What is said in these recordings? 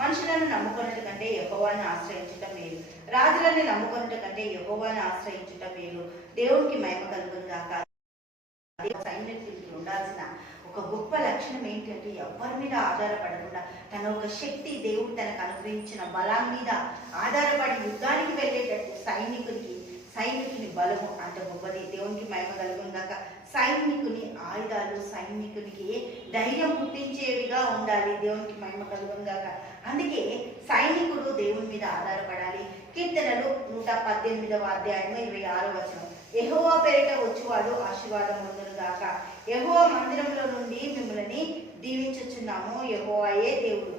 మనుషులను నమ్ముకున్నట్టు కంటే యెహోవాను ఆశ్రయించుట మేలు. రాజులని నమ్ముకున్నట్టు కంటే యెహోవాను ఆశ్రయించుట మేలు. దేవునికి మహిమ కలుగును గాక. సైనికుడికి ఉండాల్సిన ఒక గొప్ప లక్షణం ఏంటంటే ఎవరి మీద ఆధారపడకుండా తన ఒక శక్తి, దేవుడు తనకు అనుగ్రహించిన బలం మీద ఆధారపడి యుద్ధానికి వెళ్ళేటట్టు సైనికుని బలము అంత గొప్పది. దేవునికి మహిమ కలుగును గాక. సైనికుని ఆయుధాలు సైనికునికి ధైర్యం పుట్టించేవిగా ఉండాలి. దేవునికి మహిమ కలుగును గాక. అందుకే సైనికుడు దేవుని మీద ఆధారపడాలి. కీర్తనలు 118వ అధ్యాయము 26వ వచనం. యెహోవా పేరిట వచ్చువాడు ఆశీర్వాదం పొందును గాక. యెహోవా మందిరంలో నుండి మిమ్మల్ని దీవించుచున్నాము. యెహోవాయే దేవుడు,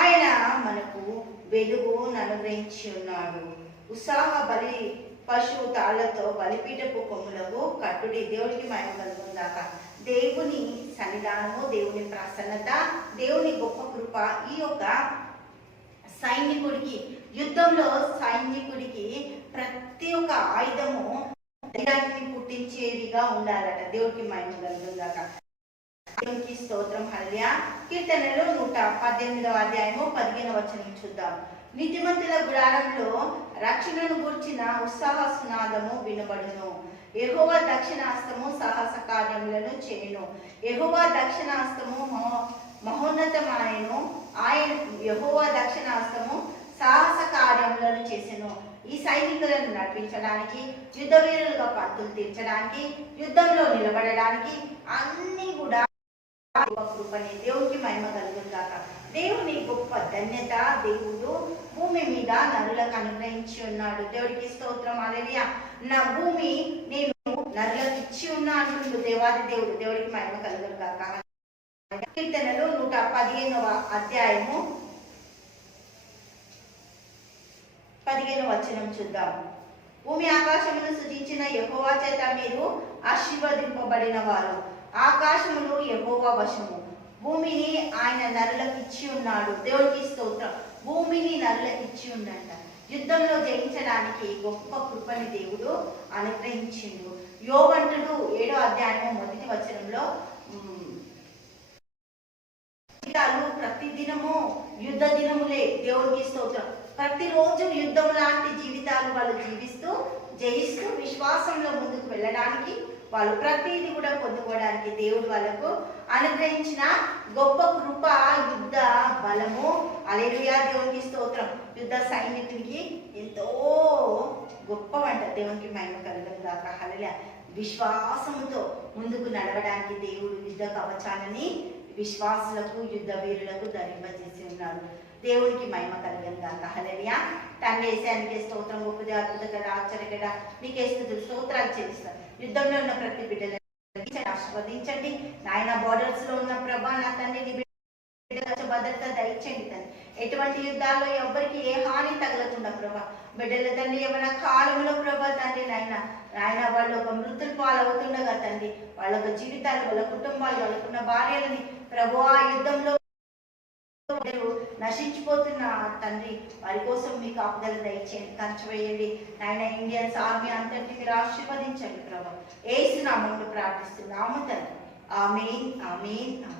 ఆయన మనకు వెలుగును అనుగ్రహించి ఉన్నాడు. ఉత్సాహ బలి పశువు తాళ్లతో బలిపీఠపు కొమ్ములకు కట్టుడి. దేవునికి మహిమ కలుగును గాక. దేవుని సన్నిధానము, దేవుని ప్రసన్నత, దేవుని గొప్ప కృప ఈ యొక్క సైనికుడికి, యుద్ధంలో సైనికుడికి ప్రతి ఒక్క ఆయుధము ధైర్యాన్ని పుట్టించేవిగా ఉండాలట. దేవుడికి మహిమ కలుగును గాక. దేవునికి స్తోత్రం. హల్లెలూయా. కీర్తనలు 118వ అధ్యాయము 15వ వచనం చూద్దాం. నీతిమంతుల గుడారంలో రక్షణను గూర్చిన ఉత్సాహ సునాదము వినబడును. యెహోవా దక్షిణాస్తము సాహస కార్యములను చేయును. యెహోవా దక్షిణాస్తము మహోన్నతమాయను. ఆయన యెహోవా దక్షిణాస్తము సాహస కార్యములను చేసెను. ఈ సైనికులను నడిపించడానికి, యుద్ధ వీరులుగా పంతులు తీర్చడానికి, యుద్ధంలో నిలబడడానికి అన్ని కూడా కృపని. దేవునికి మహిమ కలుగును గాక. దేవుని గొప్ప ధన్యత దేవుడు భూమి మీద నరులకు అనుగ్రహించి ఉన్నాడు. దేవుడికి స్తోత్రం. హల్లెలూయా. నా భూమి నేను నరులకు ఇచ్చి ఉన్నా అంటుండు దేవాది దేవుడు. దేవుడికి మహిమ కలుగును గాక. కీర్తనలు 115వ అధ్యాయము 15వ వచనం చూద్దాం. భూమి ఆకాశమును సృజించిన యెహోవా చేత మీరు ఆశీర్వదింపబడిన వారు. ఆకాశములు యెహోవా వశము, భూమిని ఆయన నరులకు ఇచ్చి ఉన్నాడు. దేవుడికి స్తోత్రం. భూమిని నరులకు ఇచ్చి ఉండంట. యుద్ధంలో జయించడానికి గొప్ప కృపని దేవుడు అనుగ్రహించిండు. యోబంటుడు 7వ అధ్యాయము 1వ వచనంలో ప్రతి దినము యుద్ధ దినములే. దేవుడికి స్తోత్రం. ప్రతిరోజు యుద్ధం లాంటి జీవితాలు వాళ్ళు జీవిస్తూ జయిస్తూ విశ్వాసంలో ముందుకు వెళ్ళడానికి, వాళ్ళు ప్రతిదీ కూడా పొందుకోవడానికి దేవుడు వాళ్ళకు అనుగ్రహించిన గొప్ప కృప, యుద్ధ బలము. హల్లెలూయా. దేవునికి స్తోత్రం. యుద్ధ సైనికునికి ఎంతో గొప్ప వంట. దేవునికి మహిమ కలుగును గాక. హల్లెలూయా. విశ్వాసముతో ముందుకు నడవడానికి దేవుడు యుద్ధ కవచాలని విశ్వాసులకు, యుద్ధ వీరులకు ధరింపజేసి ఉన్నాడు. దేవునికి మహిమ కలుగును గాక. హల్లెలూయా. తండ్రి యేసయ్యానికి స్తోత్రం. గొప్పది, అద్భుతకర, ఆశ్చర్యకర నీకే స్తుతులు, స్తోత్రాలు చెల్లిస్తాను. యుద్ధంలో ఉన్న ప్రతి బిడ్డలను ఆశీర్వదించండి నాయన. బోర్డర్స్ లో ఉన్న ప్రభా నా తండ్రి భద్రత దయచేయండి తండ్రి. ఎటువంటి యుద్ధాల్లో ఎవరికి ఏ హాని తగలకుండా ప్రభా బిడ్డల తండ్రి ఏమైనా కాలంలో ప్రభా తండ్రి నాయన వాళ్ళు ఒక మృతులు పాలవుతుండగా తండ్రి వాళ్ళ జీవితాలు, వాళ్ళ కుటుంబాలు, వాళ్ళకున్న భార్యలని ప్రభు ఆ యుద్ధంలో నశించిపోతున్న తండ్రి వారి కోసం మీకు కాపుదల దయచేయండి, ఖర్చు వేయండి నాయన. ఇండియన్స్ ఆర్మీ అంతటిని మీరు ఆశీర్వదించండి ప్రభు. యేసు నామములో ప్రార్థిస్తున్నాము తండ్రి. ఆమేన్, ఆమేన్, ఆమేన్.